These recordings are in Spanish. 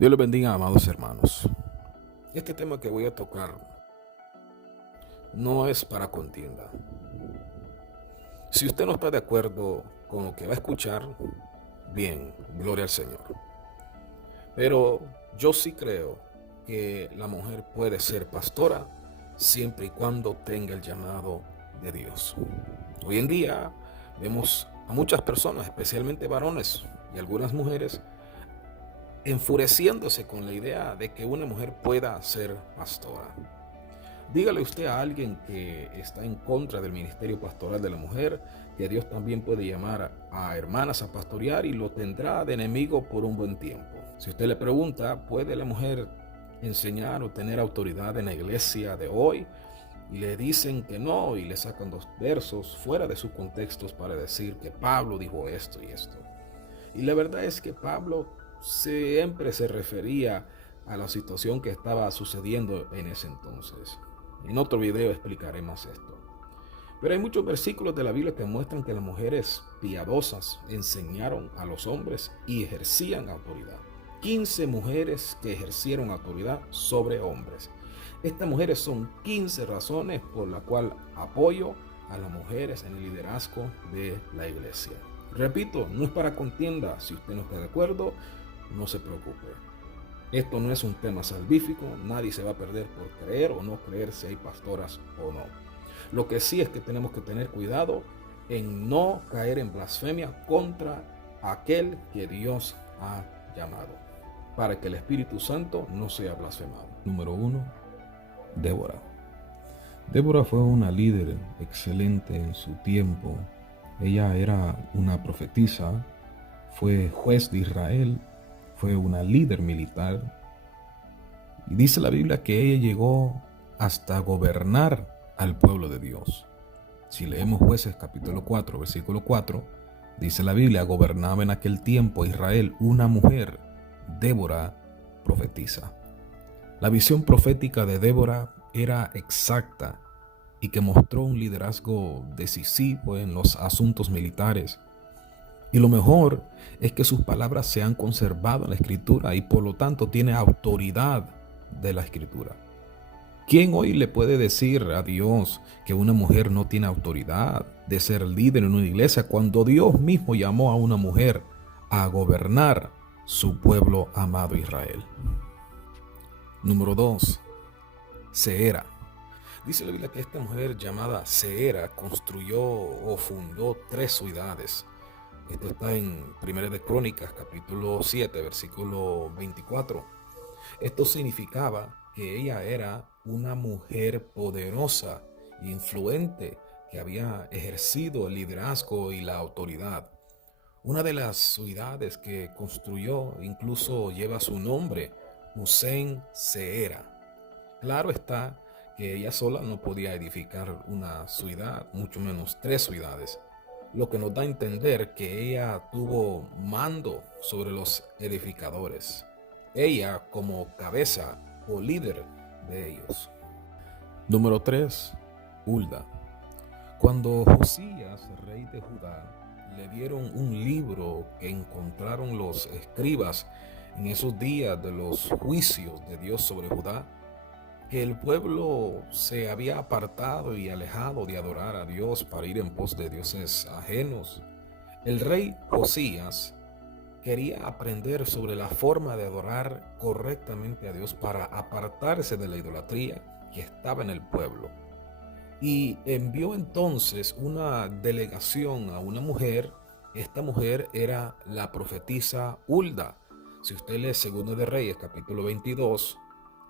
Dios les bendiga, amados hermanos. Este tema que voy a tocar no es para contienda. Si usted no está de acuerdo con lo que va a escuchar, bien, gloria al Señor. Pero yo sí creo que la mujer puede ser pastora siempre y cuando tenga el llamado de Dios. Hoy en día vemos a muchas personas, especialmente varones y algunas mujeres, enfureciéndose con la idea de que una mujer pueda ser pastora. Dígale usted a alguien que está en contra del ministerio pastoral de la mujer que Dios también puede llamar a hermanas a pastorear y lo tendrá de enemigo por un buen tiempo. Si usted le pregunta, ¿puede la mujer enseñar o tener autoridad en la iglesia de hoy? Y le dicen que no y le sacan dos versos fuera de sus contextos para decir que Pablo dijo esto y esto. Y la verdad es que Pablo siempre se refería a la situación que estaba sucediendo en ese entonces. En otro video explicaré más esto. Pero hay muchos versículos de la Biblia que muestran que las mujeres piadosas enseñaron a los hombres y ejercían autoridad. 15 mujeres que ejercieron autoridad sobre hombres. Estas mujeres son 15 razones por las cuales apoyo a las mujeres en el liderazgo de la iglesia. Repito, no es para contienda. Si usted no está de acuerdo, no se preocupe. Esto no es un tema salvífico. Nadie se va a perder por creer o no creer si hay pastoras o no. Lo que sí es que tenemos que tener cuidado en no caer en blasfemia contra aquel que Dios ha llamado, para que el Espíritu Santo no sea blasfemado. Número 1, Débora. Débora fue una líder excelente en su tiempo. Ella era una profetisa, fue juez de Israel, fue una líder militar. Y dice la Biblia que ella llegó hasta gobernar al pueblo de Dios. Si leemos Jueces capítulo 4, versículo 4, dice la Biblia, gobernaba en aquel tiempo Israel una mujer, Débora, profetisa. La visión profética de Débora era exacta y que mostró un liderazgo decisivo en los asuntos militares. Y lo mejor es que sus palabras se han conservado en la Escritura y por lo tanto tiene autoridad de la Escritura. ¿Quién hoy le puede decir a Dios que una mujer no tiene autoridad de ser líder en una iglesia cuando Dios mismo llamó a una mujer a gobernar su pueblo amado Israel? Número 2, Seera. Dice la Biblia que esta mujer llamada Seera construyó o fundó 3 ciudades. Esto está en 1 de Crónicas, capítulo 7, versículo 24. Esto significaba que ella era una mujer poderosa e influente que había ejercido el liderazgo y la autoridad. Una de las ciudades que construyó incluso lleva su nombre, Musen Seera. Claro está que ella sola no podía edificar una ciudad, mucho menos 3 ciudades, lo que nos da a entender que ella tuvo mando sobre los edificadores, ella como cabeza o líder de ellos. Número 3, Hulda. Cuando Josías, rey de Judá, le dieron un libro que encontraron los escribas en esos días de los juicios de Dios sobre Judá, que el pueblo se había apartado y alejado de adorar a Dios para ir en pos de dioses ajenos, el rey Josías quería aprender sobre la forma de adorar correctamente a Dios para apartarse de la idolatría que estaba en el pueblo. Y envió entonces una delegación a una mujer. Esta mujer era la profetisa Hulda. Si usted lee 2 de Reyes capítulo 22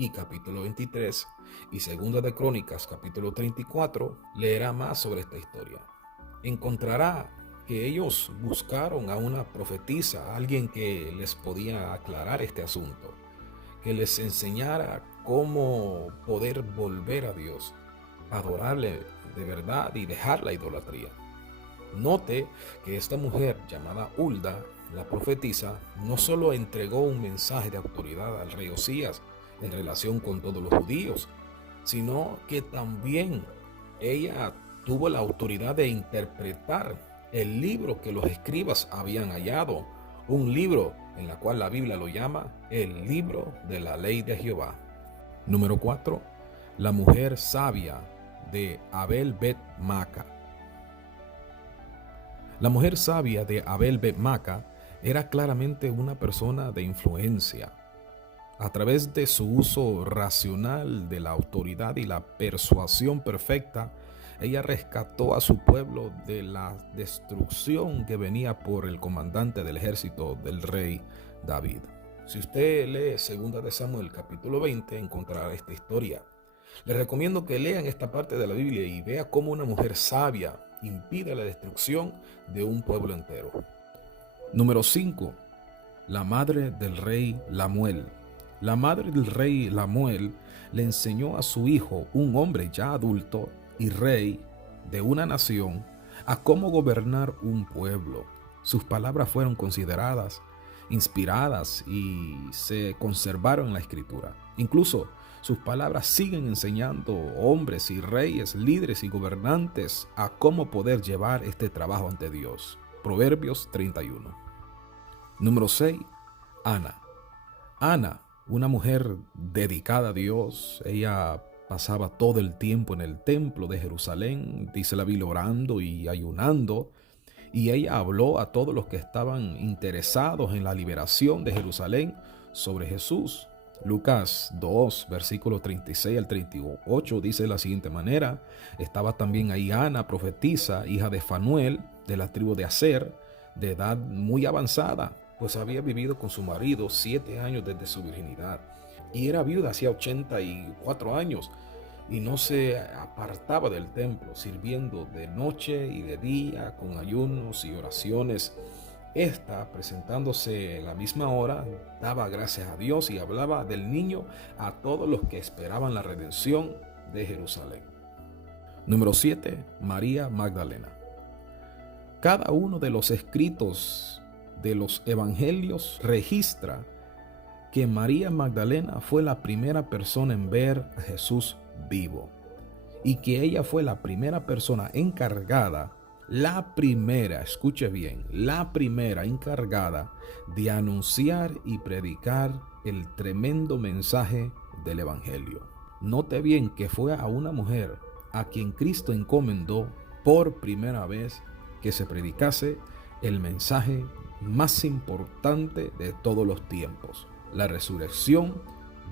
y capítulo 23 y 2 de Crónicas capítulo 34, leerá más sobre esta historia. Encontrará que ellos buscaron a una profetisa, alguien que les podía aclarar este asunto, que les enseñara cómo poder volver a Dios, adorarle de verdad y dejar la idolatría. Note que esta mujer llamada Hulda, la profetisa, no solo entregó un mensaje de autoridad al rey Josías en relación con todos los judíos, sino que también ella tuvo la autoridad de interpretar el libro que los escribas habían hallado un libro en la cual la Biblia lo llama el libro de la ley de Jehová. Número 4. La mujer sabia de Abel Bet Maca. La mujer sabia de Abel Bet Maca era claramente una persona de influencia. A través de su uso racional de la autoridad y la persuasión perfecta, ella rescató a su pueblo de la destrucción que venía por el comandante del ejército del rey David. Si usted lee 2 de Samuel capítulo 20, encontrará esta historia. Les recomiendo que lean esta parte de la Biblia y vea cómo una mujer sabia impide la destrucción de un pueblo entero. Número 5. La madre del rey Lamuel. La madre del rey Lamuel le enseñó a su hijo, un hombre ya adulto y rey de una nación, a cómo gobernar un pueblo. Sus palabras fueron consideradas, inspiradas y se conservaron en la escritura. Incluso sus palabras siguen enseñando hombres y reyes, líderes y gobernantes a cómo poder llevar este trabajo ante Dios. Proverbios 31. Número 6. Ana. Ana, una mujer dedicada a Dios. Ella pasaba todo el tiempo en el templo de Jerusalén, dice la Biblia, orando y ayunando. Y ella habló a todos los que estaban interesados en la liberación de Jerusalén sobre Jesús. Lucas 2, versículos 36 al 38 dice de la siguiente manera: estaba también ahí Ana, profetisa, hija de Fanuel, de la tribu de Aser, de edad muy avanzada, pues había vivido con su marido 7 años desde su virginidad, y era viuda hacía 84 años, y no se apartaba del templo, sirviendo de noche y de día, con ayunos y oraciones. Esta, presentándose la misma hora, daba gracias a Dios y hablaba del niño a todos los que esperaban la redención de Jerusalén. Número 7. María Magdalena. Cada uno de los escritos de los evangelios registra que María Magdalena fue la primera persona en ver a Jesús vivo, y que ella fue la primera persona encargada, escuche bien, la primera encargada de anunciar y predicar el tremendo mensaje del evangelio. Note bien que fue a una mujer a quien Cristo encomendó por primera vez que se predicase el mensaje más importante de todos los tiempos, la resurrección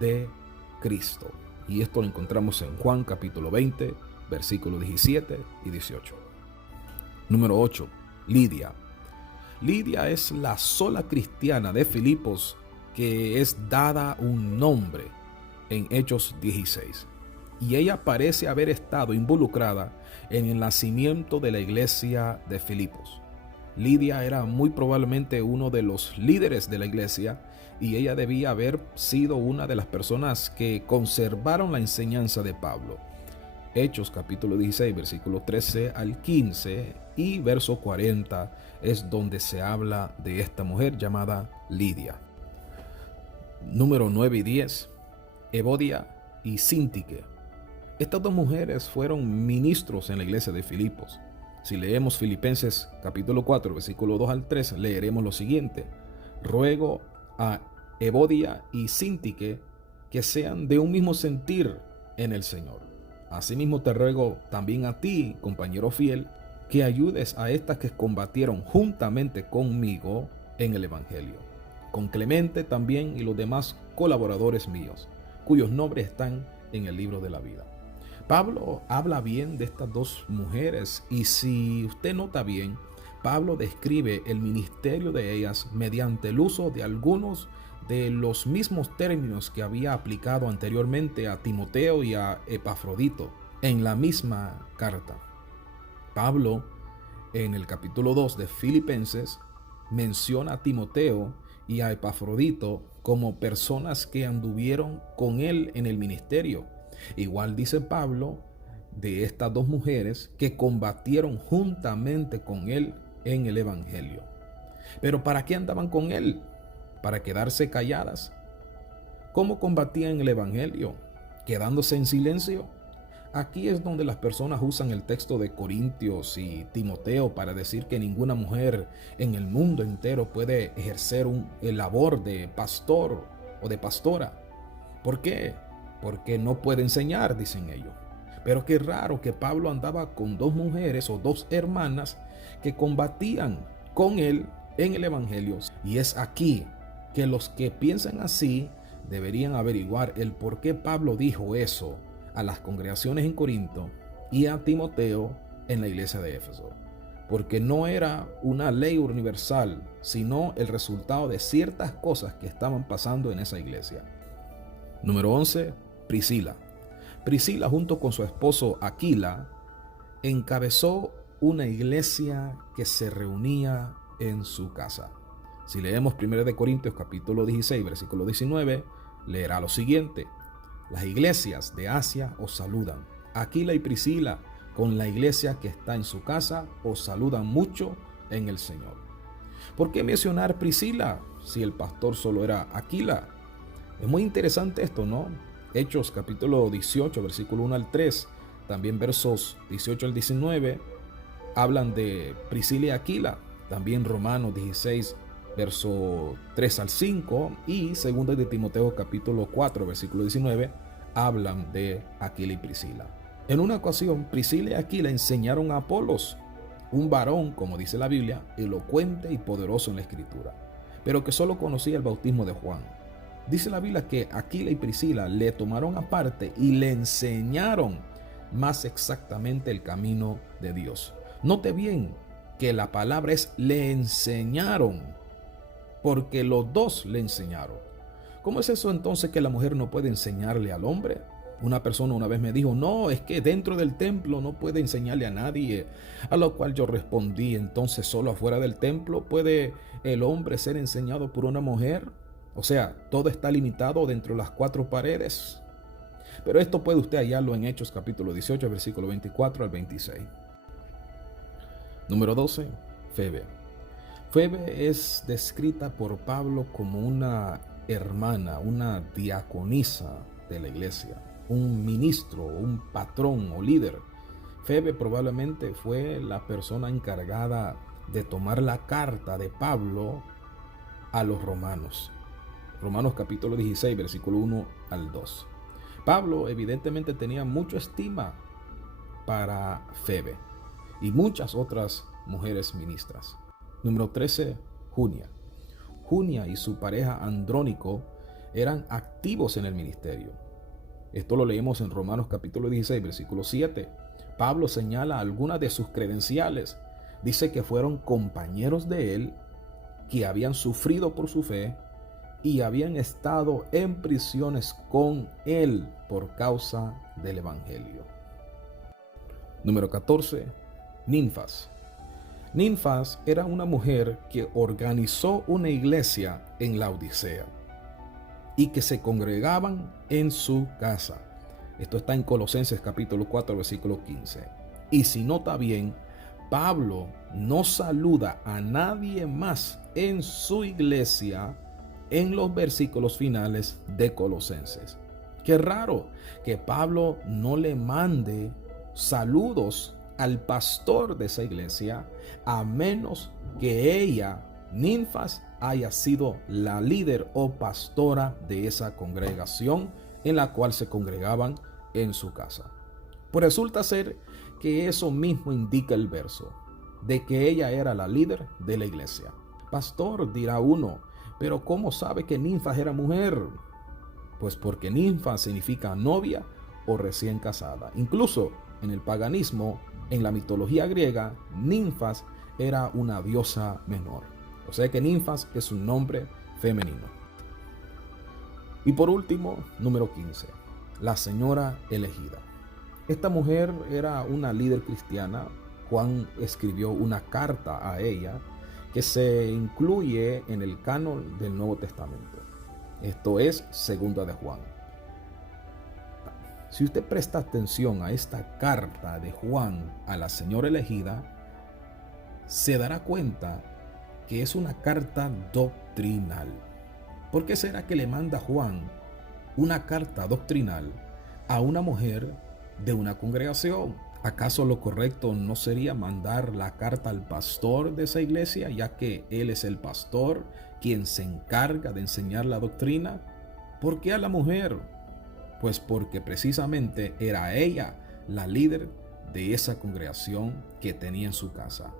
de Cristo. Y esto lo encontramos en Juan capítulo 20, versículos 17 y 18. Número 8. Lidia. Lidia es la sola cristiana de Filipos que es dada un nombre en Hechos 16. Y ella parece haber estado involucrada en el nacimiento de la iglesia de Filipos. Lidia era muy probablemente uno de los líderes de la iglesia, y ella debía haber sido una de las personas que conservaron la enseñanza de Pablo. Hechos capítulo 16, versículo 13 al 15 y verso 40 es donde se habla de esta mujer llamada Lidia. Número 9 y 10. Evodia y Síntique. Estas dos mujeres fueron ministros en la iglesia de Filipos. Si leemos Filipenses capítulo 4, versículo 2 al 3, leeremos lo siguiente: ruego a Evodia y Síntique que sean de un mismo sentir en el Señor. Asimismo te ruego también a ti, compañero fiel, que ayudes a estas que combatieron juntamente conmigo en el evangelio, con Clemente también y los demás colaboradores míos, cuyos nombres están en el libro de la vida. Pablo habla bien de estas dos mujeres, y si usted nota bien, Pablo describe el ministerio de ellas mediante el uso de algunos de los mismos términos que había aplicado anteriormente a Timoteo y a Epafrodito en la misma carta. Pablo, en el capítulo 2 de Filipenses, menciona a Timoteo y a Epafrodito como personas que anduvieron con él en el ministerio. Igual dice Pablo de estas dos mujeres que combatieron juntamente con él en el evangelio. Pero ¿para qué andaban con él? ¿Para quedarse calladas? ¿Cómo combatían el evangelio? ¿Quedándose en silencio? Aquí es donde las personas usan el texto de Corintios y Timoteo para decir que ninguna mujer en el mundo entero puede ejercer el labor de pastor o de pastora. ¿Por qué? Porque no puede enseñar, dicen ellos. Pero qué raro que Pablo andaba con dos mujeres o dos hermanas que combatían con él en el Evangelio. Y es aquí que los que piensan así deberían averiguar el por qué Pablo dijo eso a las congregaciones en Corinto y a Timoteo en la iglesia de Éfeso. Porque no era una ley universal, sino el resultado de ciertas cosas que estaban pasando en esa iglesia. Número 11, Priscila. Priscila, junto con su esposo Aquila, encabezó una iglesia que se reunía en su casa. Si leemos 1 Corintios capítulo 16, versículo 19, leerá lo siguiente: las iglesias de Asia os saludan. Aquila y Priscila, con la iglesia que está en su casa, os saludan mucho en el Señor. ¿Por qué mencionar Priscila si el pastor solo era Aquila? Es muy interesante esto, ¿no? Hechos capítulo 18, versículo 1 al 3, también versos 18 al 19, hablan de Priscila y Aquila. También Romanos 16, verso 3 al 5 y 2 de Timoteo capítulo 4, versículo 19, hablan de Aquila y Priscila. En una ocasión, Priscila y Aquila enseñaron a Apolos, un varón, como dice la Biblia, elocuente y poderoso en la Escritura, pero que solo conocía el bautismo de Juan. Dice la Biblia que Aquila y Priscila le tomaron aparte y le enseñaron más exactamente el camino de Dios. Note bien que la palabra es le enseñaron, porque los dos le enseñaron. ¿Cómo es eso entonces que la mujer no puede enseñarle al hombre? Una persona una vez me dijo, no, es que dentro del templo no puede enseñarle a nadie. A lo cual yo respondí, entonces solo afuera del templo puede el hombre ser enseñado por una mujer. O sea, todo está limitado dentro de las cuatro paredes. Pero esto puede usted hallarlo en Hechos capítulo 18, versículo 24 al 26. Número 12, Febe. Febe es descrita por Pablo como una hermana, una diaconisa de la iglesia, un ministro, un patrón o líder. Febe probablemente fue la persona encargada de tomar la carta de Pablo a los romanos. Romanos capítulo 16, versículo 1 al 2. Pablo evidentemente tenía mucha estima para Febe y muchas otras mujeres ministras. Número 13, Junia. Junia y su pareja Andrónico eran activos en el ministerio. Esto lo leemos en Romanos capítulo 16, versículo 7. Pablo señala algunas de sus credenciales. Dice que fueron compañeros de él, que habían sufrido por su fe y habían estado en prisiones con él por causa del evangelio. Número 14, Ninfas. Ninfas era una mujer que organizó una iglesia en la Odisea y que se congregaban en su casa. Esto está en Colosenses capítulo 4, versículo 15. Y si nota bien, Pablo no saluda a nadie más en su iglesia en los versículos finales de Colosenses. Qué raro que Pablo no le mande saludos al pastor de esa iglesia, a menos que ella, Ninfas, haya sido la líder o pastora de esa congregación en la cual se congregaban en su casa. Pues resulta ser que eso mismo indica el verso, de que ella era la líder de la iglesia. Pastor, dirá uno, pero ¿cómo sabe que Ninfas era mujer? Pues porque Ninfa significa novia o recién casada. Incluso en el paganismo, en la mitología griega, Ninfas era una diosa menor. O sea que Ninfas es un nombre femenino. Y por último, número 15, la señora elegida. Esta mujer era una líder cristiana. Juan escribió una carta a ella que se incluye en el canon del Nuevo Testamento. Esto es segunda de Juan. Si usted presta atención a esta carta de Juan a la señora elegida, se dará cuenta que es una carta doctrinal. ¿Por qué será que le manda Juan una carta doctrinal a una mujer de una congregación. ¿Acaso lo correcto no sería mandar la carta al pastor de esa iglesia, ya que él es el pastor quien se encarga de enseñar la doctrina? ¿Por qué a la mujer? Pues porque precisamente era ella la líder de esa congregación que tenía en su casa.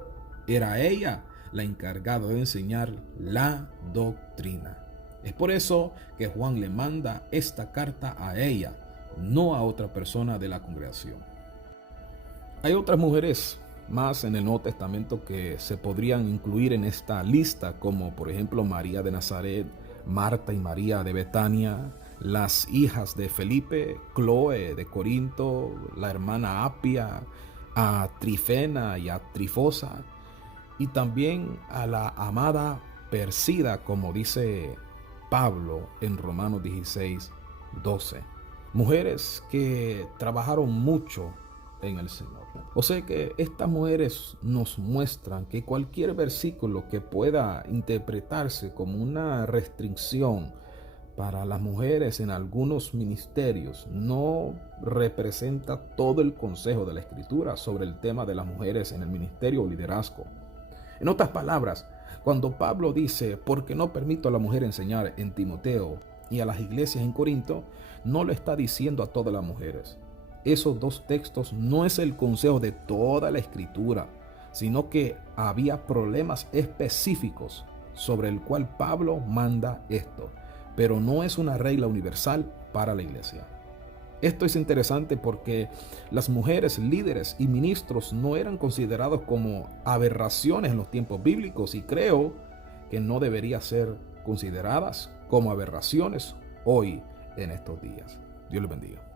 Era ella la encargada de enseñar la doctrina. Es por eso que Juan le manda esta carta a ella, no a otra persona de la congregación. Hay otras mujeres más en el Nuevo Testamento que se podrían incluir en esta lista, como por ejemplo María de Nazaret, Marta y María de Betania, las hijas de Felipe, Cloe de Corinto, la hermana Apia, a Trifena y a Trifosa, y también a la amada Persida, como dice Pablo en Romanos 16:12. Mujeres que trabajaron mucho en el Señor. O sea que estas mujeres nos muestran que cualquier versículo que pueda interpretarse como una restricción para las mujeres en algunos ministerios no representa todo el consejo de la Escritura sobre el tema de las mujeres en el ministerio o liderazgo. En otras palabras, cuando Pablo dice, porque no permito a la mujer enseñar en Timoteo y a las iglesias en Corinto, no lo está diciendo a todas las mujeres. Esos dos textos no es el consejo de toda la Escritura, sino que había problemas específicos sobre el cual Pablo manda esto, pero no es una regla universal para la iglesia. Esto es interesante porque las mujeres líderes y ministros no eran considerados como aberraciones en los tiempos bíblicos, y creo que no deberían ser consideradas como aberraciones hoy en estos días. Dios les bendiga.